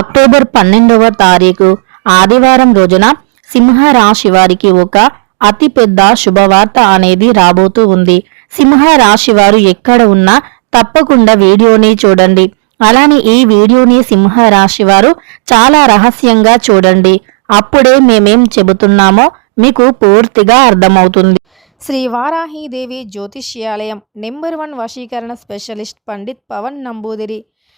October పన్నెండవ తారీఖు ఆదివారం రోజున సింహ రాశి వారికి ఒక అతిపెద్ద శుభవార్త అనేది రాబోతూ ఉంది. సింహ రాశి వారు ఎక్కడ ఉన్నా తప్పకుండా వీడియోని చూడండి. అలానే ఈ వీడియోని సింహ రాశి వారు చాలా రహస్యంగా చూడండి. అప్పుడే మేమేం చెబుతున్నామో మీకు పూర్తిగా అర్థమవుతుంది. శ్రీ వారాహీదేవి జ్యోతిష్యాలయం నెంబర్ వన్ వశీకరణ స్పెషలిస్ట్ పండిత్ పవన్ నంబూదిరి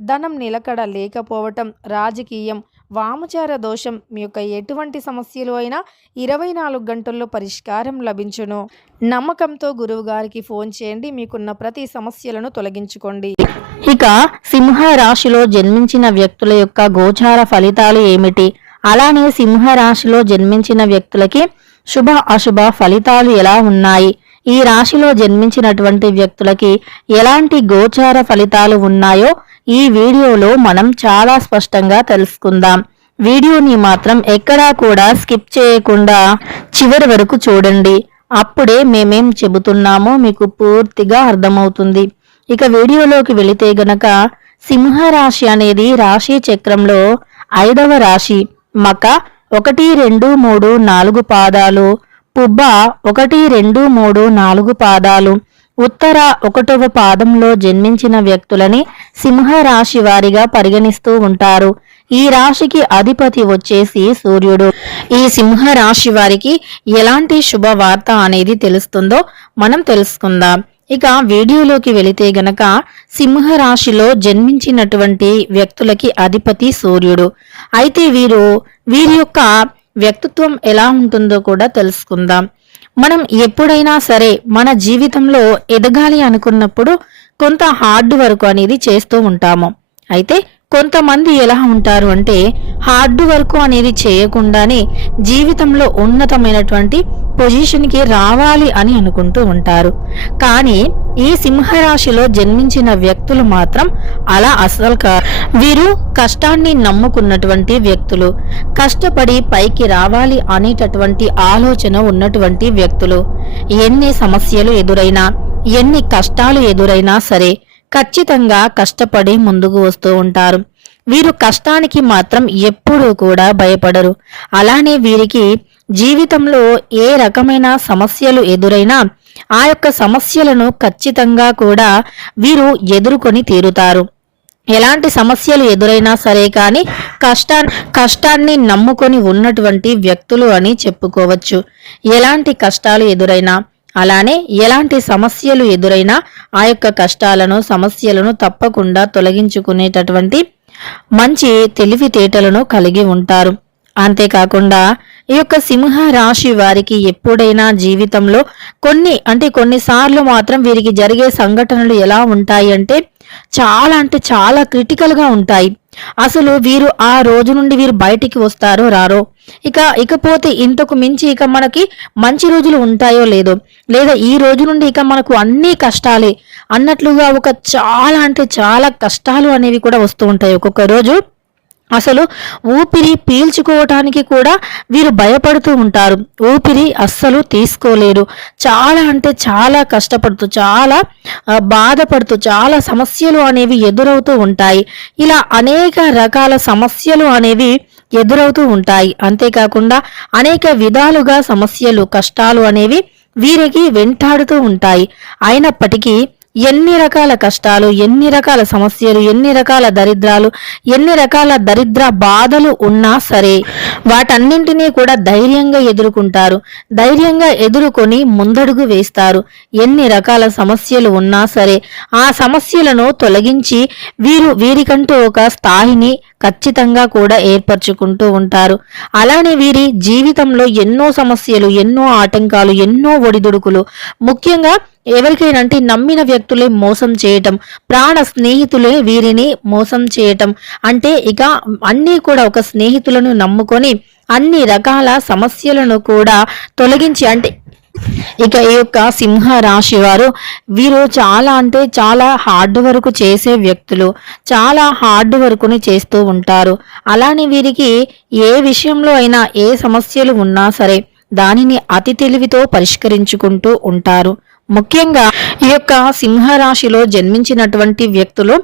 ధనం నిలకడ లేకపోవటం రాజకీయం వామచార దోషం మీ యొక్క ఎటువంటి సమస్యలు అయినా ఇరవై నాలుగు గంటల్లో పరిష్కారం లభించును. నమ్మకంతో గురువు గారికి ఫోన్ చేయండి మీకున్న ప్రతి సమస్యలను తొలగించుకోండి. ఇక సింహ రాశిలో జన్మించిన వ్యక్తుల యొక్క గోచార ఫలితాలు ఏమిటి? అలానే సింహ రాశిలో జన్మించిన వ్యక్తులకి శుభ అశుభ ఫలితాలు ఎలా ఉన్నాయి? ఈ రాశిలో జన్మించినటువంటి వ్యక్తులకి ఎలాంటి గోచార ఫలితాలు ఉన్నాయో ఈ వీడియోలో మనం చాలా స్పష్టంగా తెలుసుకుందాం. వీడియోని మాత్రం ఎక్కడా కూడా స్కిప్ చేయకుండా చివరి వరకు చూడండి. అప్పుడే మేమేం చెబుతున్నామో మీకు పూర్తిగా అర్థమవుతుంది. ఇక వీడియోలోకి వెళితే గనక సింహరాశి అనేది రాశి చక్రంలో ఐదవ రాశి. మక ఒకటి రెండు మూడు నాలుగు పాదాలు. పుబ్బ ఒకటి రెండు మూడు నాలుగు పాదాలు. ఉత్తర ఒకటవ పాదంలో జన్మించిన వ్యక్తులని సింహరాశి వారిగా పరిగణిస్తూ ఉంటారు. ఈ రాశికి అధిపతి వచ్చేసి సూర్యుడు. ఈ సింహ రాశి వారికి ఎలాంటి శుభవార్త అనేది తెలుస్తుందో మనం తెలుసుకుందాం. ఇక వీడియోలోకి వెళితే గనక సింహ రాశిలో జన్మించినటువంటి వ్యక్తులకి అధిపతి సూర్యుడు. అయితే వీరు వీరి యొక్క వ్యక్తిత్వం ఎలా ఉంటుందో కూడా తెలుసుకుందాం. మనం ఎప్పుడైనా సరే మన జీవితంలో ఎదగాలి అనుకున్నప్పుడు కొంత హార్డ్ వర్క్ అనేది చేస్తూ ఉంటాము. అయితే కొంతమంది ఎలా ఉంటారు అంటే హార్డ్ వర్క్ అనేది చేయకుండానే జీవితంలో ఉన్నతమైనటువంటి పొజిషన్కి రావాలి అని అనుకుంటూ ఉంటారు. కానీ ఈ సింహరాశిలో జన్మించిన వ్యక్తులు మాత్రం అలా అసలు కా వీరు కష్టాన్ని నమ్ముకున్నటువంటి వ్యక్తులు కష్టపడి పైకి రావాలి అనేటటువంటి ఆలోచన ఉన్నటువంటి వ్యక్తులు. ఎన్ని సమస్యలు ఎదురైనా ఎన్ని కష్టాలు ఎదురైనా సరే ఖచ్చితంగా కష్టపడి ముందుకు వస్తూ ఉంటారు. వీరు కష్టానికి మాత్రం ఎప్పుడూ కూడా భయపడరు. అలానే వీరికి జీవితంలో ఏ రకమైన సమస్యలు ఎదురైనా ఆ యొక్క సమస్యలను ఖచ్చితంగా కూడా వీరు ఎదుర్కొని తీరుతారు. ఎలాంటి సమస్యలు ఎదురైనా సరే కానీ కష్టా కష్టాన్ని నమ్ముకొని ఉన్నటువంటి వ్యక్తులు అని చెప్పుకోవచ్చు. ఎలాంటి కష్టాలు ఎదురైనా అలానే ఎలాంటి సమస్యలు ఎదురైనా ఆ యొక్క కష్టాలను సమస్యలను తప్పకుండా తొలగించుకునేటటువంటి మంచి తెలివితేటలను కలిగి ఉంటారు. అంతేకాకుండా ఈ యొక్క సింహ రాశి వారికి ఎప్పుడైనా జీవితంలో కొన్ని అంటే కొన్నిసార్లు మాత్రం వీరికి జరిగే సంఘటనలు ఎలా ఉంటాయి అంటే చాలా అంటే చాలా క్రిటికల్గా ఉంటాయి. అసలు వీరు ఆ రోజు నుండి వీరు బయటికి వస్తారో రారో? ఇక ఇకపోతే ఇంతకు మించి ఇక మనకి మంచి రోజులు ఉంటాయో లేదో? లేదా ఈ రోజు నుండి ఇక మనకు అన్ని కష్టాలే? అన్నట్లుగా ఒక చాలా అంటే చాలా కష్టాలు అనేవి కూడా వస్తూ ఉంటాయి. ఒక్కొక్క రోజు అసలు ఊపిరి పీల్చుకోవటానికి కూడా వీరు భయపడుతూ ఉంటారు. ఊపిరి అస్సలు తీసుకోలేరు. చాలా అంటే చాలా కష్టపడుతూ చాలా బాధపడుతూ చాలా సమస్యలు అనేవి ఎదురవుతూ ఉంటాయి. ఇలా అనేక రకాల సమస్యలు అనేవి ఎదురవుతూ ఉంటాయి. అంతేకాకుండా అనేక విధాలుగా సమస్యలు కష్టాలు అనేవి వీరికి వెంటాడుతూ ఉంటాయి. అయినప్పటికీ ఎన్ని రకాల కష్టాలు ఎన్ని రకాల సమస్యలు ఎన్ని రకాల దరిద్రాలు ఎన్ని రకాల దరిద్ర బాధలు ఉన్నా సరే వాటన్నింటినీ కూడా ధైర్యంగా ఎదుర్కొంటారు. ధైర్యంగా ఎదుర్కొని ముందడుగు వేస్తారు. ఎన్ని రకాల సమస్యలు ఉన్నా సరే ఆ సమస్యలను తొలగించి వీరు వీరికంటూ ఒక స్థాయిని ఖచ్చితంగా కూడా ఏర్పరచుకుంటూ ఉంటారు. అలానే వీరి జీవితంలో ఎన్నో సమస్యలు ఎన్నో ఆటంకాలు ఎన్నో ఒడిదుడుకులు ముఖ్యంగా ఎవరికైనా అంటే నమ్మిన వ్యక్తులే మోసం చేయటం ప్రాణ స్నేహితులే వీరిని మోసం చేయటం. అంటే ఇక అన్నీ కూడా ఒక స్నేహితులను నమ్ముకొని అన్ని రకాల సమస్యలను కూడా తొలగించి అంటే ఇక ఈ యొక్క సింహ రాశి వారు వీరు చాలా అంటే చాలా హార్డ్ వర్క్ చేసే వ్యక్తులు చాలా హార్డ్ వర్క్ని చేస్తూ ఉంటారు. అలానే వీరికి ఏ విషయంలో అయినా ఏ సమస్యలు ఉన్నా సరే దానిని అతి తెలివితో పరిష్కరించుకుంటూ ఉంటారు. ముఖ్యంగా ఈ యొక్క సింహరాశిలో జన్మించినటువంటి వ్యక్తులు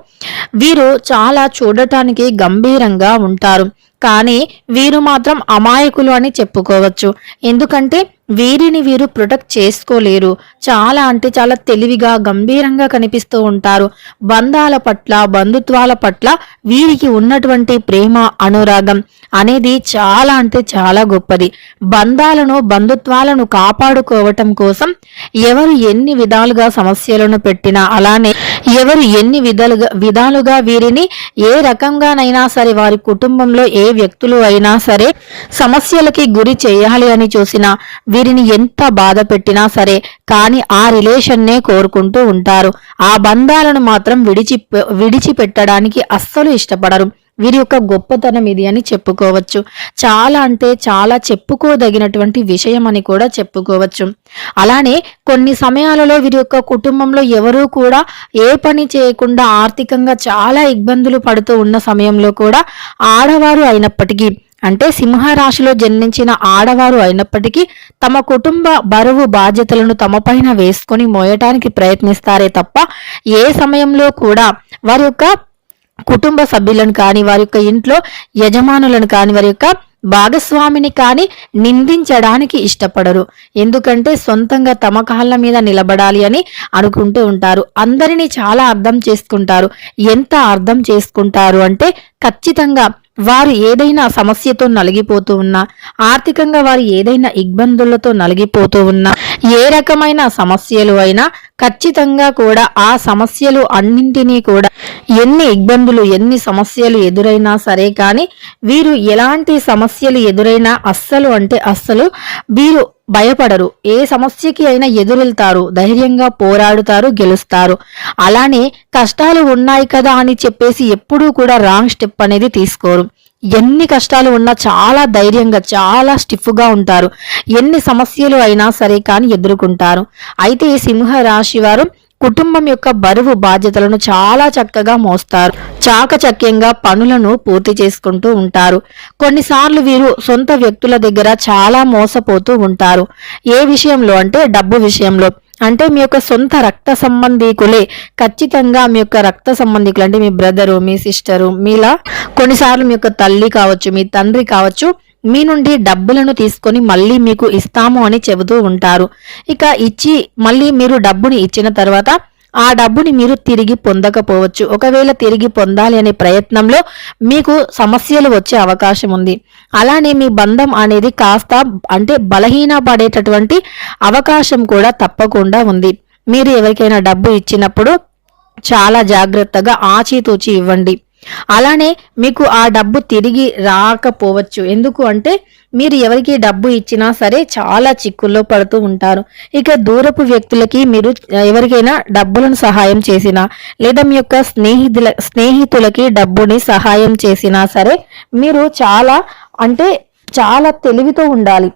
వీరు చాలా చూడటానికి గంభీరంగా ఉంటారు. కానీ వీరు మాత్రం అమాయకులు అని చెప్పుకోవచ్చు. ఎందుకంటే వీరిని వీరు ప్రొటెక్ట్ చేసుకోలేరు. చాలా అంటే చాలా తెలివిగా గంభీరంగా కనిపిస్తూ ఉంటారు. బంధాల పట్ల బంధుత్వాల పట్ల వీరికి ఉన్నటువంటి ప్రేమ అనురాగం అనేది చాలా అంటే చాలా గొప్పది. బంధాలను బంధుత్వాలను కాపాడుకోవటం కోసం ఎవరు ఎన్ని విధాలుగా సమస్యలను పెట్టినా అలానే ఎవరు ఎన్ని విధాలుగా విధాలుగా వీరిని ఏ రకంగానైనా సరే వారి కుటుంబంలో ఏ వ్యక్తులు అయినా సరే సమస్యలకి గురి చేయాలి అని చూసినా వీరిని ఎంత బాధ పెట్టినా సరే కానీ ఆ రిలేషన్నే కోరుకుంటూ ఉంటారు. ఆ బంధాలను మాత్రం విడిచి విడిచిపెట్టడానికి అస్సలు ఇష్టపడరు. వీరి యొక్క గొప్పతనం ఇది అని చెప్పుకోవచ్చు. చాలా అంటే చాలా చెప్పుకోదగినటువంటి విషయం అని కూడా చెప్పుకోవచ్చు. అలానే కొన్ని సమయాలలో వీరి యొక్క కుటుంబంలో ఎవరూ కూడా ఏ పని చేయకుండా ఆర్థికంగా చాలా ఇబ్బందులు పడుతూ ఉన్న సమయంలో కూడా ఆడవారు అయినప్పటికీ అంటే సింహరాశిలో జన్మించిన ఆడవారు అయినప్పటికీ తమ కుటుంబ బరువు బాధ్యతలను తమపైన వేసుకొని మోయటానికి ప్రయత్నిస్తారే తప్ప ఏ సమయంలో కూడా వారి యొక్క కుటుంబ సభ్యులను కానీ వారి యొక్క ఇంట్లో యజమానులను కానీ వారి యొక్క భాగస్వామిని కానీ నిందించడానికి ఇష్టపడరు. ఎందుకంటే సొంతంగా తమ కాళ్ళ మీద నిలబడాలి అని అనుకుంటూ ఉంటారు. అందరినీ చాలా అర్థం చేసుకుంటారు. ఎంత అర్థం చేసుకుంటారు అంటే ఖచ్చితంగా వారు ఏదైనా సమస్యతో నలిగిపోతూ ఉన్నా ఆర్థికంగా వారు ఏదైనా ఇబ్బందులతో నలిగిపోతూ ఉన్నా ఏ రకమైన సమస్యలు అయినా ఖచ్చితంగా కూడా ఆ సమస్యలు అన్నింటినీ కూడా ఎన్ని ఇబ్బందులు ఎన్ని సమస్యలు ఎదురైనా సరే కానీ వీరు ఎలాంటి సమస్యలు ఎదురైనా అస్సలు అంటే అస్సలు వీరు భయపడరు. ఏ సమస్యకి అయినా ఎదురెళ్తారు ధైర్యంగా పోరాడుతారు గెలుస్తారు. అలానే కష్టాలు ఉన్నాయి కదా అని చెప్పేసి ఎప్పుడూ కూడా రాంగ్ స్టెప్ అనేది తీసుకోరు. ఎన్ని కష్టాలు ఉన్నా చాలా ధైర్యంగా చాలా స్టిఫ్గా ఉంటారు. ఎన్ని సమస్యలు అయినా సరే కానీ ఎదుర్కొంటారు. అయితే ఈ సింహ రాశి వారు కుటుంబం యొక్క బరువు బాధ్యతలను చాలా చక్కగా మోస్తారు. చాకచక్యంగా పనులను పూర్తి చేసుకుంటూ ఉంటారు. కొన్నిసార్లు వీరు సొంత వ్యక్తుల దగ్గర చాలా మోసపోతూ ఉంటారు. ఏ విషయంలో అంటే డబ్బు విషయంలో. అంటే మీ యొక్క సొంత రక్త సంబంధీకులే. ఖచ్చితంగా మీ యొక్క రక్త సంబంధికులు అంటే మీ బ్రదరు మీ సిస్టరు మీలా కొన్నిసార్లు మీ యొక్క తల్లి కావచ్చు మీ తండ్రి కావచ్చు మీ నుండి డబ్బులను తీసుకొని మళ్ళీ మీకు ఇస్తాము అని చెబుతూ ఉంటారు. ఇక ఇచ్చి మళ్ళీ మీరు డబ్బుని ఇచ్చిన తర్వాత ఆ డబ్బుని మీరు తిరిగి పొందకపోవచ్చు. ఒకవేళ తిరిగి పొందాలి అనే ప్రయత్నంలో మీకు సమస్యలు వచ్చే అవకాశం ఉంది. అలానే మీ బంధం అనేది కాస్త అంటే బలహీన పడేటటువంటి అవకాశం కూడా తప్పకుండా ఉంది. మీరు ఎవరికైనా డబ్బు ఇచ్చినప్పుడు చాలా జాగ్రత్తగా ఆచితూచి ఇవ్వండి. అలానే మీకు ఆ డబ్బు తిరిగి రాకపోవచ్చు. ఎందుకు అంటే మీరు ఎవరికి డబ్బు ఇచ్చినా సరే చాలా చిక్కుల్లో పడుతూ ఉంటారు. ఇక దూరపు వ్యక్తులకి మీరు ఎవరికైనా డబ్బులను సహాయం చేసినా లేదా మీ యొక్క స్నేహితుల స్నేహితులకి డబ్బుని సహాయం చేసినా సరే మీరు చాలా అంటే చాలా తెలివితో ఉండాలి.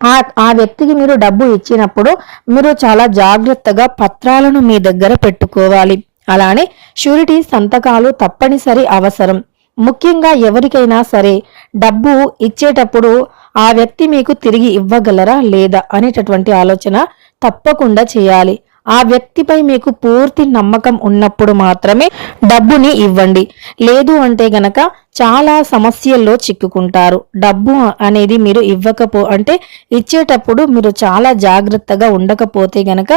ఆ ఆ వ్యక్తికి మీరు డబ్బు ఇచ్చినప్పుడు మీరు చాలా జాగ్రత్తగా పత్రాలను మీ దగ్గర పెట్టుకోవాలి. అలానే షూరిటీ సంతకాలు తప్పనిసరి అవసరం. ముఖ్యంగా ఎవరికైనా సరే డబ్బు ఇచ్చేటప్పుడు ఆ వ్యక్తి మీకు తిరిగి ఇవ్వగలరా లేదా అనేటటువంటి ఆలోచన తప్పకుండా చేయాలి. ఆ వ్యక్తిపై మీకు పూర్తి నమ్మకం ఉన్నప్పుడు మాత్రమే డబ్బుని ఇవ్వండి. లేదు అంటే గనక చాలా సమస్యల్లో చిక్కుకుంటారు. డబ్బు అనేది మీరు ఇవ్వకపో అంటే ఇచ్చేటప్పుడు మీరు చాలా జాగ్రత్తగా ఉండకపోతే గనక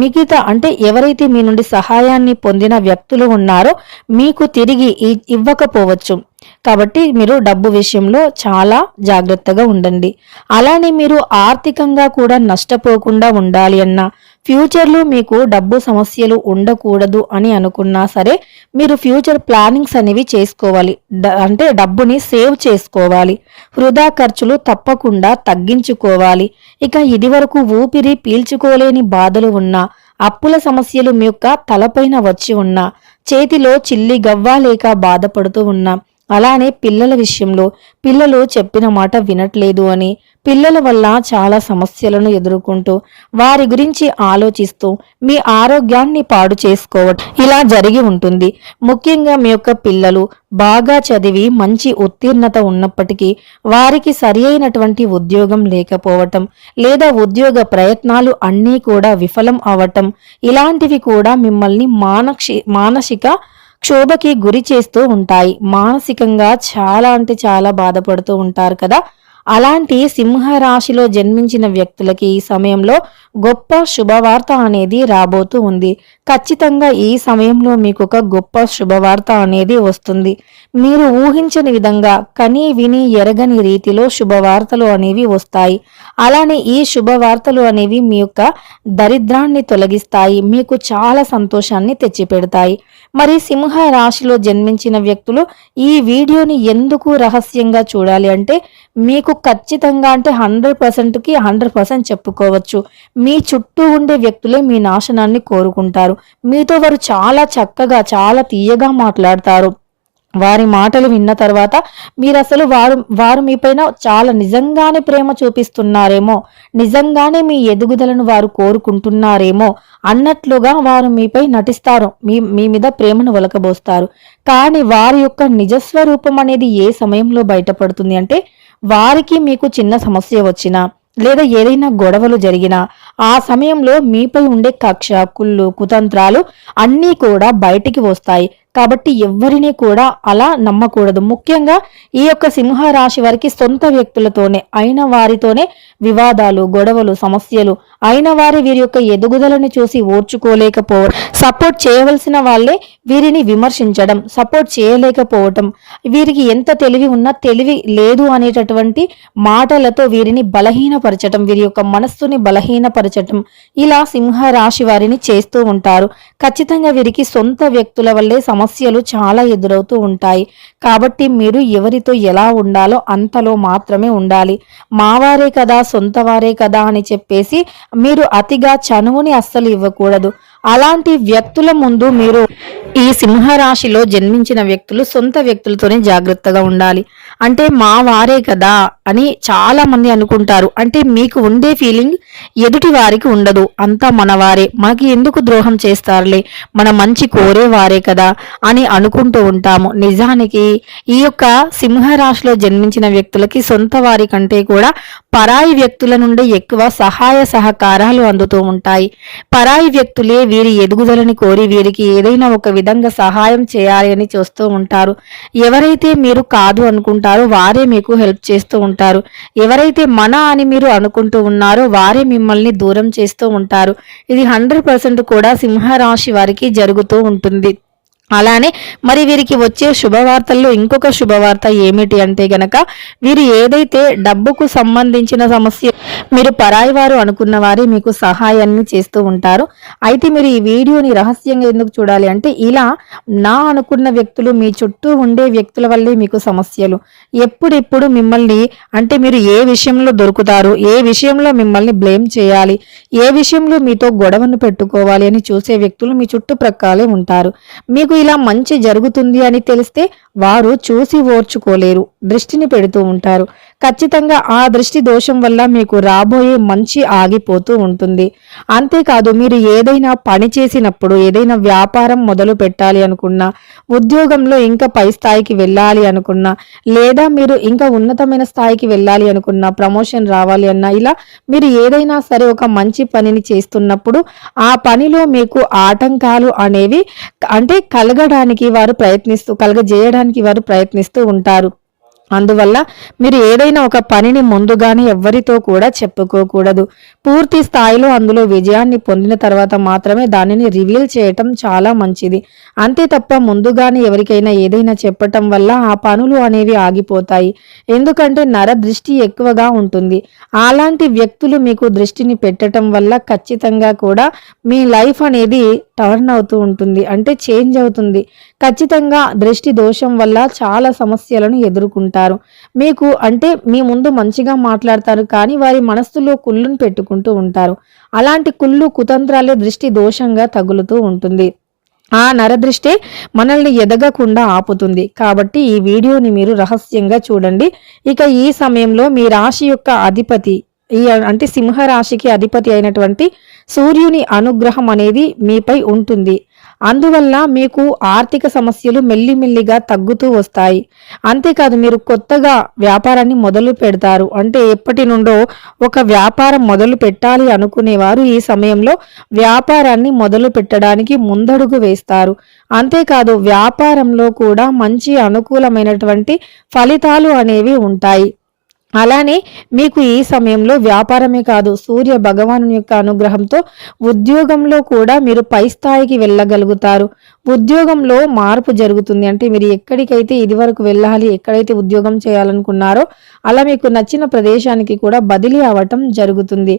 మిగతా అంటే ఎవరైతే మీ నుండి సహాయాన్ని పొందిన వ్యక్తులు ఉన్నారో మీకు తిరిగి ఇవ్వకపోవచ్చు. కాబట్టి మీరు డబ్బు విషయంలో చాలా జాగ్రత్తగా ఉండండి. అలానే మీరు ఆర్థికంగా కూడా నష్టపోకుండా ఉండాలి అన్న ఫ్యూచర్లో మీకు డబ్బు సమస్యలు ఉండకూడదు అని అనుకున్నా సరే మీరు ఫ్యూచర్ ప్లానింగ్స్ అనేవి చేసుకోవాలి. అంటే డబ్బుని సేవ్ చేసుకోవాలి. వృధా ఖర్చులు తప్పకుండా తగ్గించుకోవాలి. ఇక ఇదివరకు ఊపిరి పీల్చుకోలేని బాధలు ఉన్నా అప్పుల సమస్యలు మీ యొక్క తలపైన వచ్చి ఉన్నా చేతిలో చిల్లి గవ్వా లేక బాధపడుతూ ఉన్నా అలానే పిల్లల విషయంలో పిల్లలు చెప్పిన మాట వినట్లేదు అని పిల్లల వల్ల చాలా సమస్యలను ఎదుర్కొంటూ వారి గురించి ఆలోచిస్తూ మీ ఆరోగ్యాన్ని పాడు చేసుకోవటం ఇలా జరిగి ఉంటుంది. ముఖ్యంగా మీ యొక్క పిల్లలు బాగా చదివి మంచి ఉత్తీర్ణత ఉన్నప్పటికీ వారికి సరి అయినటువంటి ఉద్యోగం లేకపోవటం లేదా ఉద్యోగ ప్రయత్నాలు అన్నీ కూడా విఫలం అవటం ఇలాంటివి కూడా మిమ్మల్ని మానక్షి మానసిక క్షోభకి గురి చేస్తూ ఉంటాయి. మానసికంగా చాలా అంటే చాలా బాధపడుతూ ఉంటారు కదా. అలాంటి సింహ రాశిలో జన్మించిన వ్యక్తులకి ఈ సమయంలో గొప్ప శుభవార్త అనేది రాబోతూ ఉంది. ఖచ్చితంగా ఈ సమయంలో మీకు ఒక గొప్ప శుభవార్త అనేది వస్తుంది. మీరు ఊహించని విధంగా కని విని ఎరగని రీతిలో శుభవార్తలు అనేవి వస్తాయి. అలానే ఈ శుభవార్తలు అనేవి మీ యొక్క దరిద్రాన్ని తొలగిస్తాయి. మీకు చాలా సంతోషాన్ని తెచ్చిపెడతాయి. మరి సింహ రాశిలో జన్మించిన వ్యక్తులు ఈ వీడియోని ఎందుకు రహస్యంగా చూడాలి అంటే మీకు ఖచ్చితంగా అంటే హండ్రెడ్ పర్సెంట్కి హండ్రెడ్ పర్సెంట్ చెప్పుకోవచ్చు. మీ చుట్టూ ఉండే వ్యక్తులే మీ నాశనాన్ని కోరుకుంటారు. మీతో వారు చాలా చక్కగా చాలా తీయగా మాట్లాడతారు. వారి మాటలు విన్న తర్వాత మీరు అసలు వారు వారు మీపైన చాలా నిజంగానే ప్రేమ చూపిస్తున్నారేమో నిజంగానే మీ ఎదుగుదలను వారు కోరుకుంటున్నారేమో అన్నట్లుగా వారు మీపై నటిస్తారు. మీ మీ మీద ప్రేమను ఒలకబోస్తారు. కానీ వారి యొక్క నిజస్వరూపం అనేది ఏ సమయంలో బయటపడుతుంది అంటే వారికి మీకు చిన్న సమస్య వచ్చినా లేదా ఏదైనా గొడవలు జరిగినా ఆ సమయంలో మీపై ఉండే కక్ష కుళ్ళు కుతంత్రాలు అన్నీ కూడా బయటికి వస్తాయి. కాబట్టి ఎవరిని కూడా అలా నమ్మకూడదు. ముఖ్యంగా ఈ యొక్క సింహ రాశి వారికి సొంత వ్యక్తులతోనే అయిన వారితోనే వివాదాలు గొడవలు సమస్యలు అయిన వారి వీరి యొక్క ఎదుగుదలను చూసి ఓర్చుకోలేకపోవడం సపోర్ట్ చేయవలసిన వాళ్ళే వీరిని విమర్శించడం సపోర్ట్ చేయలేకపోవటం. వీరికి ఎంత తెలివి ఉన్నా తెలివి లేదు అనేటటువంటి మాటలతో వీరిని బలహీనపరచటం వీరి యొక్క మనస్సుని బలహీనపరచటం ఇలా సింహ రాశి వారిని చేస్తూ ఉంటారు. ఖచ్చితంగా వీరికి సొంత వ్యక్తుల వల్లే సమస్యలు చాలా ఎదురవుతూ ఉంటాయి. కాబట్టి మీరు ఎవరితో ఎలా ఉండాలో అంతలో మాత్రమే ఉండాలి. మావారే కదా సొంత వారే కదా అని చెప్పేసి మీరు అతిగా చనువుని అస్సలు ఇవ్వకూడదు. అలాంటి వ్యక్తుల ముందు మీరు ఈ సింహరాశిలో జన్మించిన వ్యక్తులు సొంత వ్యక్తులతోనే జాగ్రత్తగా ఉండాలి. అంటే మా వారే కదా అని చాలా మంది అనుకుంటారు. అంటే మీకు ఉండే ఫీలింగ్ ఎదుటి వారికి ఉండదు. అంతా మనవారే. మనకి ఎందుకు ద్రోహం చేస్తారులే? మన మంచి కోరే వారే కదా అని అనుకుంటూ ఉంటాము. నిజానికి ఈ యొక్క సింహరాశిలో జన్మించిన వ్యక్తులకి సొంత వారి కంటే కూడా పరాయి వ్యక్తుల నుండి ఎక్కువ సహాయ సహకారాలు అందుతూ ఉంటాయి. పరాయి వ్యక్తులే వీరి ఎదుగుదలని కోరి వీరికి ఏదైనా ఒక విధంగా సహాయం చేయాలి అని చూస్తూ ఉంటారు. ఎవరైతే మీరు కాదు అనుకుంటారో వారే మీకు హెల్ప్ చేస్తూ ఉంటారు. ఎవరైతే మన అని మీరు అనుకుంటూ ఉన్నారో వారే మిమ్మల్ని దూరం చేస్తూ ఉంటారు. ఇది హండ్రెడ్ పర్సెంట్ కూడా సింహరాశి వారికి జరుగుతూ ఉంటుంది. అలానే మరి వీరికి వచ్చే శుభవార్తల్లో ఇంకొక శుభవార్త ఏమిటి అంటే గనక వీరు ఏదైతే డబ్బుకు సంబంధించిన సమస్య మీరు పరాయి వారు అనుకున్న వారే మీకు సహాయాన్ని చేస్తూ ఉంటారు. అయితే మీరు ఈ వీడియోని రహస్యంగా ఎందుకు చూడాలి అంటే ఇలా నా అనుకున్న వ్యక్తులు మీ చుట్టూ ఉండే వ్యక్తుల వల్లే మీకు సమస్యలు. ఎప్పుడెప్పుడు మిమ్మల్ని అంటే మీరు ఏ విషయంలో దొరుకుతారు ఏ విషయంలో మిమ్మల్ని బ్లేమ్ చేయాలి ఏ విషయంలో మీతో గొడవను పెట్టుకోవాలి అని చూసే వ్యక్తులు మీ చుట్టుప్రక్కలే ఉంటారు. మీకు ఇలా మంచి జరుగుతుంది అని తెలిస్తే వారు చూసి ఓర్చుకోలేరు దృష్టిని పెడుతూ ఉంటారు. ఖచ్చితంగా ఆ దృష్టి దోషం వల్ల మీకు రాబోయే మంచి ఆగిపోతూ ఉంటుంది. అంతేకాదు మీరు ఏదైనా పని చేసినప్పుడు ఏదైనా వ్యాపారం మొదలు పెట్టాలి అనుకున్నా ఉద్యోగంలో ఇంకా పై స్థాయికి వెళ్ళాలి అనుకున్నా లేదా మీరు ఇంకా ఉన్నతమైన స్థాయికి వెళ్ళాలి అనుకున్నా ప్రమోషన్ రావాలి అన్నా ఇలా మీరు ఏదైనా సరే ఒక మంచి పనిని చేస్తున్నప్పుడు ఆ పనిలో మీకు ఆటంకాలు అనేవి అంటే కలగడానికి వారు ప్రయత్నిస్తూ కలగజేయడానికి వారు ప్రయత్నిస్తూ ఉంటారు. అందువల్ల మీరు ఏదైనా ఒక పనిని ముందుగానే ఎవ్వరితో కూడా చెప్పుకోకూడదు. పూర్తి స్థాయిలో అందులో విజయాన్ని పొందిన తర్వాత మాత్రమే దానిని రివీల్ చేయటం చాలా మంచిది. అంతే తప్ప ముందుగానే ఎవరికైనా ఏదైనా చెప్పటం వల్ల ఆ పనులు అనేవి ఆగిపోతాయి. ఎందుకంటే నర దృష్టి ఎక్కువగా ఉంటుంది. అలాంటి వ్యక్తులు మీకు దృష్టిని పెట్టడం వల్ల ఖచ్చితంగా కూడా మీ లైఫ్ అనేది టర్న్ అవుతూ ఉంటుంది. అంటే చేంజ్ అవుతుంది. ఖచ్చితంగా దృష్టి దోషం వల్ల చాలా సమస్యలను ఎదుర్కొంటారు. మీకు అంటే మీ ముందు మంచిగా మాట్లాడతారు కానీ వారి మనస్సులో కుళ్ళును పెట్టుకుంటూ ఉంటారు. అలాంటి కుళ్ళు కుతంత్రాలే దృష్టి దోషంగా తగులుతూ ఉంటుంది. ఆ నరదృష్టే మనల్ని ఎదగకుండా ఆపుతుంది. కాబట్టి ఈ వీడియోని మీరు రహస్యంగా చూడండి. ఇక ఈ సమయంలో మీ రాశి యొక్క అధిపతి ఈ అంటే సింహ రాశికి అధిపతి అయినటువంటి సూర్యుని అనుగ్రహం అనేది మీపై ఉంటుంది. అందువల్ల మీకు ఆర్థిక సమస్యలు మెల్లిమెల్లిగా తగ్గుతూ వస్తాయి. అంతేకాదు మీరు కొత్తగా వ్యాపారాన్ని మొదలు పెడతారు. అంటే ఎప్పటి నుండో ఒక వ్యాపారం మొదలు పెట్టాలి అనుకునేవారు ఈ సమయంలో వ్యాపారాన్ని మొదలు పెట్టడానికి ముందడుగు వేస్తారు. అంతేకాదు వ్యాపారంలో కూడా మంచి అనుకూలమైనటువంటి ఫలితాలు అనేవి ఉంటాయి. అలానే మీకు ఈ సమయంలో వ్యాపారమే కాదు సూర్య భగవాను యొక్క అనుగ్రహంతో ఉద్యోగంలో కూడా మీరు పై స్థాయికి వెళ్ళగలుగుతారు. ఉద్యోగంలో మార్పు జరుగుతుంది. అంటే మీరు ఎక్కడికైతే ఇదివరకు వెళ్ళాలి ఎక్కడైతే ఉద్యోగం చేయాలనుకున్నారో అలా మీకు నచ్చిన ప్రదేశానికి కూడా బదిలీ అవ్వటం జరుగుతుంది.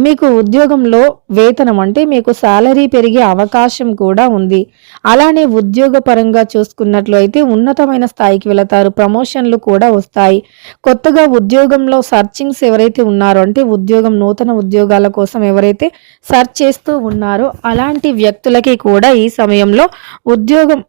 మీకు ఉద్యోగంలో వేతనం అంటే మీకు శాలరీ పెరిగే అవకాశం కూడా ఉంది. అలానే ఉద్యోగ పరంగా చూసుకున్నట్లు అయితే ఉన్నతమైన స్థాయికి వెళతారు. ప్రమోషన్లు కూడా వస్తాయి. కొత్తగా ఉద్యోగంలో సర్చింగ్స్ ఎవరైతే ఉన్నారో అంటే ఉద్యోగం నూతన ఉద్యోగాల కోసం ఎవరైతే సెర్చ్ చేస్తూ ఉన్నారో అలాంటి వ్యక్తులకి కూడా ఈ సమయంలో ఉద్యోగం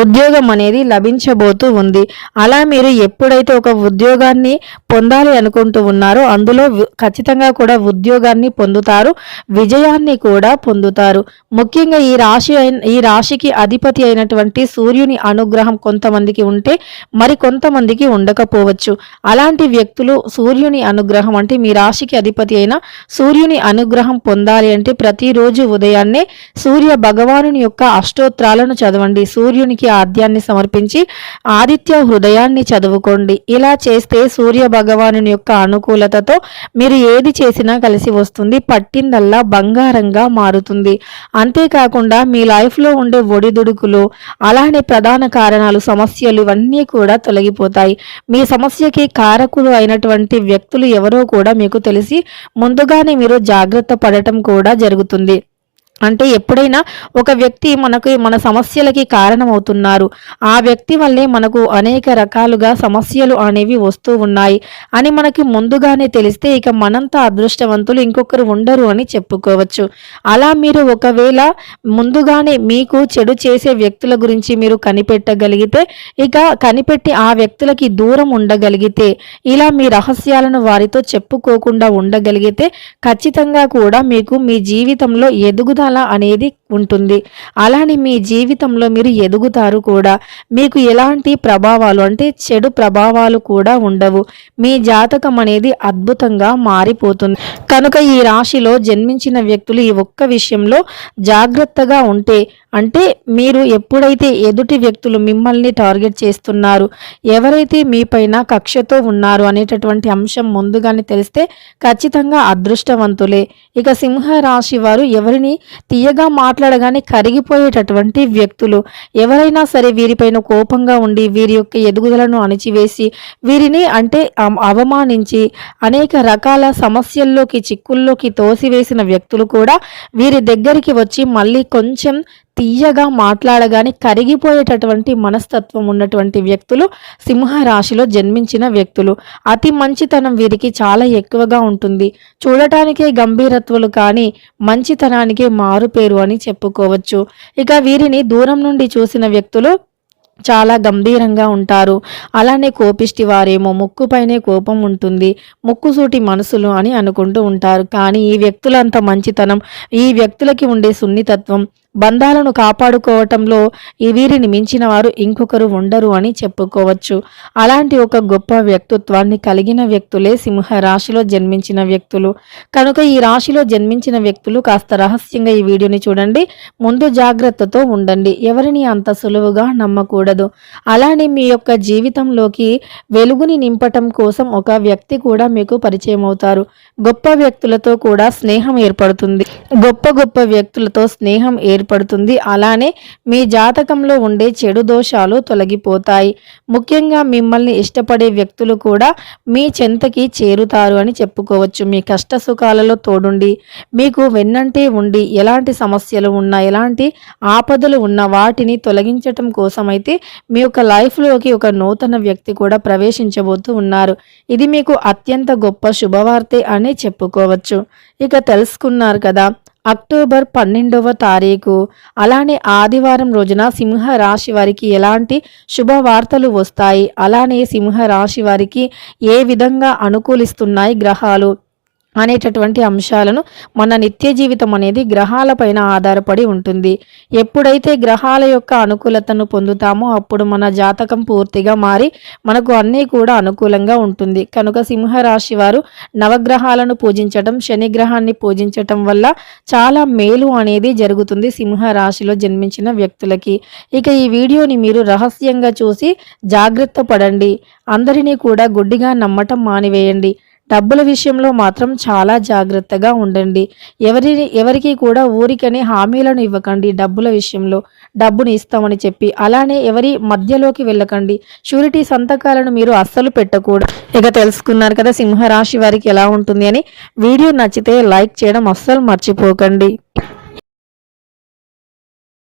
ఉద్యోగం అనేది లభించబోతూ ఉంది. అలా మీరు ఎప్పుడైతే ఒక ఉద్యోగాన్ని పొందాలి అనుకుంటూ ఉన్నారో అందులో ఖచ్చితంగా కూడా ఉద్యోగాన్ని పొందుతారు విజయాన్ని కూడా పొందుతారు. ముఖ్యంగా ఈ రాశి అయిన ఈ రాశికి అధిపతి అయినటువంటి సూర్యుని అనుగ్రహం కొంతమందికి ఉంటే మరి కొంతమందికి ఉండకపోవచ్చు. అలాంటి వ్యక్తులు సూర్యుని అనుగ్రహం అంటే మీ రాశికి అధిపతి అయిన సూర్యుని అనుగ్రహం పొందాలి అంటే ప్రతిరోజు ఉదయాన్నే సూర్య భగవానుని యొక్క అష్టోత్రాలను చదవండి. సూర్యునికి ఆద్యాన్ని సమర్పించి ఆదిత్య హృదయాన్ని చదువుకోండి. ఇలా చేస్తే సూర్య భగవానుని యొక్క అనుకూలతతో మీరు ఏది చేసినా కలిసి వస్తుంది. పట్టిందల్లా బంగారంగా మారుతుంది. అంతేకాకుండా మీ లైఫ్లో ఉండే ఒడిదుడుకులు అలానే ప్రధాన కారణాలు సమస్యలు ఇవన్నీ కూడా తొలగిపోతాయి. మీ సమస్యకి కారకులు అయినటువంటి వ్యక్తులు ఎవరో కూడా మీకు తెలిసి ముందుగానే మీరు జాగ్రత్త పడటం కూడా జరుగుతుంది. అంటే ఎప్పుడైనా ఒక వ్యక్తి మనకి మన సమస్యలకి కారణమవుతున్నారు. ఆ వ్యక్తి వల్లే మనకు అనేక రకాలుగా సమస్యలు అనేవి వస్తూ ఉన్నాయి అని మనకి ముందుగానే తెలిస్తే ఇక మనంత అదృష్టవంతులు ఇంకొకరు ఉండరు అని చెప్పుకోవచ్చు. అలా మీరు ఒకవేళ ముందుగానే మీకు చెడు చేసే వ్యక్తుల గురించి మీరు కనిపెట్టగలిగితే ఇక కనిపెట్టి ఆ వ్యక్తులకి దూరం ఉండగలిగితే ఇలా మీ రహస్యాలను వారితో చెప్పుకోకుండా ఉండగలిగితే ఖచ్చితంగా కూడా మీకు మీ జీవితంలో ఎదుగుదల అనేది ఉంటుంది. అలానే మీ జీవితంలో మీరు ఎదుగుతారు కూడా. మీకు ఎలాంటి ప్రభావాలు అంటే చెడు ప్రభావాలు కూడా ఉండవు. మీ జాతకం అనేది అద్భుతంగా మారిపోతుంది. కనుక ఈ రాశిలో జన్మించిన వ్యక్తులు ఈ ఒక్క విషయంలో జాగ్రత్తగా ఉంటే అంటే మీరు ఎప్పుడైతే ఎదుటి వ్యక్తులు మిమ్మల్ని టార్గెట్ చేస్తున్నారు ఎవరైతే మీపైన కక్షతో ఉన్నారు అనేటటువంటి అంశం ముందుగానే తెలిస్తే ఖచ్చితంగా అదృష్టవంతులే. ఇక సింహ రాశి వారు ఎవరిని తీయగా మాట్లాడగానే కరిగిపోయేటటువంటి వ్యక్తులు. ఎవరైనా సరే వీరిపైన కోపంగా ఉండి వీరి యొక్క ఎదుగుదలను అణిచివేసి వీరిని అంటే అవమానించి అనేక రకాల సమస్యల్లోకి చిక్కుల్లోకి తోసివేసిన వ్యక్తులు కూడా వీరి దగ్గరికి వచ్చి మళ్ళీ కొంచెం తీయగా మాట్లాడగానే కరిగిపోయేటటువంటి మనస్తత్వం ఉన్నటువంటి వ్యక్తులు సింహరాశిలో జన్మించిన వ్యక్తులు. అతి మంచితనం వీరికి చాలా ఎక్కువగా ఉంటుంది. చూడటానికే గంభీరత్వాలు కానీ మంచితనానికే మారుపేరు అని చెప్పుకోవచ్చు. ఇక వీరిని దూరం నుండి చూసిన వ్యక్తులు చాలా గంభీరంగా ఉంటారు. అలానే కోపిష్టి వారేమో ముక్కుపైనే కోపం ఉంటుంది. ముక్కుసూటి మనసులు అని అనుకుంటూ ఉంటారు. కానీ ఈ వ్యక్తులంత మంచితనం ఈ వ్యక్తులకి ఉండే సున్నితత్వం బంధాలను కాపాడుకోవటంలో ఈ వీరిని మించిన వారు ఇంకొకరు ఉండరు అని చెప్పుకోవచ్చు. అలాంటి ఒక గొప్ప వ్యక్తిత్వాన్ని కలిగిన వ్యక్తులే సింహ రాశిలో జన్మించిన వ్యక్తులు. కనుక ఈ రాశిలో జన్మించిన వ్యక్తులు కాస్త రహస్యంగా ఈ వీడియోని చూడండి. ముందు జాగ్రత్తతో ఉండండి. ఎవరిని అంత సులువుగా నమ్మకూడదు. అలానే మీ యొక్క జీవితంలోకి వెలుగుని నింపటం కోసం ఒక వ్యక్తి కూడా మీకు పరిచయం అవుతారు. గొప్ప వ్యక్తులతో కూడా స్నేహం ఏర్పడుతుంది. గొప్ప గొప్ప వ్యక్తులతో స్నేహం ఏర్ప ఏర్పడుతుంది అలానే మీ జాతకంలో ఉండే చెడు దోషాలు తొలగిపోతాయి. ముఖ్యంగా మిమ్మల్ని ఇష్టపడే వ్యక్తులు కూడా మీ చెంతకి చేరుతారు అని చెప్పుకోవచ్చు. మీ కష్ట సుఖాలలో తోడుండి మీకు వెన్నంటే ఉండి ఎలాంటి సమస్యలు ఉన్నా ఎలాంటి ఆపదలు ఉన్న వాటిని తొలగించటం కోసమైతే మీ యొక్క లైఫ్లోకి ఒక నూతన వ్యక్తి కూడా ప్రవేశించబోతూ ఉన్నారు. ఇది మీకు అత్యంత గొప్ప శుభవార్తే అని చెప్పుకోవచ్చు. ఇక తెలుసుకున్నారు కదా అక్టోబర్ పన్నెండవ తారీఖు. అలానే ఆదివారం రోజున సింహ రాశి వారికి ఎలాంటి శుభవార్తలు వస్తాయి? అలానే సింహ రాశి వారికి ఏ విధంగా అనుకూలిస్తున్నాయి గ్రహాలు? అనేటటువంటి అంశాలను మన నిత్య జీవితం అనేది గ్రహాలపైన ఆధారపడి ఉంటుంది. ఎప్పుడైతే గ్రహాల యొక్క అనుకూలతను పొందుతామో అప్పుడు మన జాతకం పూర్తిగా మారి మనకు అన్నీ కూడా అనుకూలంగా ఉంటుంది. కనుక సింహరాశి వారు నవగ్రహాలను పూజించటం శని గ్రహాన్ని పూజించటం వల్ల చాలా మేలు అనేది జరుగుతుంది సింహరాశిలో జన్మించిన వ్యక్తులకి. ఇక ఈ వీడియోని మీరు రహస్యంగా చూసి జాగ్రత్త పడండి. అందరినీ కూడా గుడ్డిగా నమ్మటం మానివేయండి. డబ్బుల విషయంలో మాత్రం చాలా జాగ్రత్తగా ఉండండి. ఎవరి ఎవరికి కూడా ఊరికనే హామీలను ఇవ్వకండి డబ్బుల విషయంలో. డబ్బుని ఇస్తామని చెప్పి అలానే ఎవరి మధ్యలోకి వెళ్ళకండి. షూరిటీ సంతకాలను మీరు అస్సలు పెట్టకూడదు. ఇక తెలుసుకున్నారు కదా సింహరాశి వారికి ఎలా ఉంటుంది అని. వీడియో నచ్చితే లైక్ చేయడం అస్సలు మర్చిపోకండి.